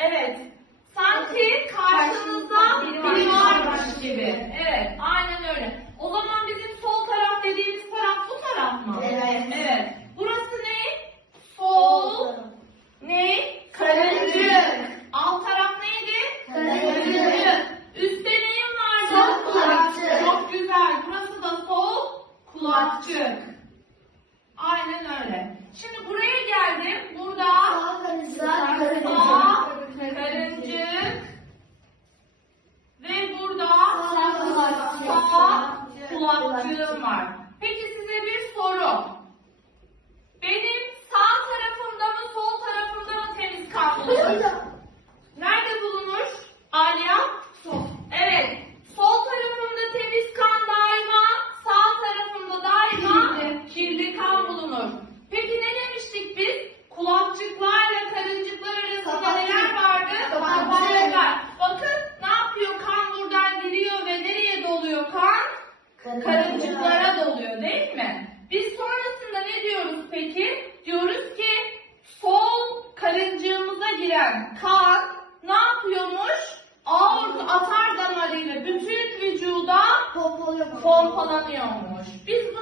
Evet. Sanki karşımızda biri varmış gibi. Evet, aynen öyle. O zaman bizim sol taraf dediğimiz taraf bu taraf mı? Evet. Evet. Burası ne? Sol. Ne? Karıncık. Alt taraf neydi? Karıncık. Üstte neyin vardı? Sol kulakçık. Çok güzel. Burası da sol kulakçık. Aynen öyle. Şimdi buraya geldim. Burada Sağ karıncık. sağ karıncık ve burada Sağ kulakçık. sağ kulakçığım var. Peki size bir soru. Benim sağ tarafımda mı sol tarafımda mı temiz kan bulunur? Nerede bulunur? Aliya? Sol. Evet. Sol tarafımda temiz kan daima, sağ tarafımda daima kirli kan bulunur. Karıncıklara doluyor değil mi? Biz sonrasında ne diyoruz peki? Diyoruz ki sol karıncığımıza giren kan ne yapıyormuş? Aort atar damarıyla bütün vücuda pompalanıyormuş. Biz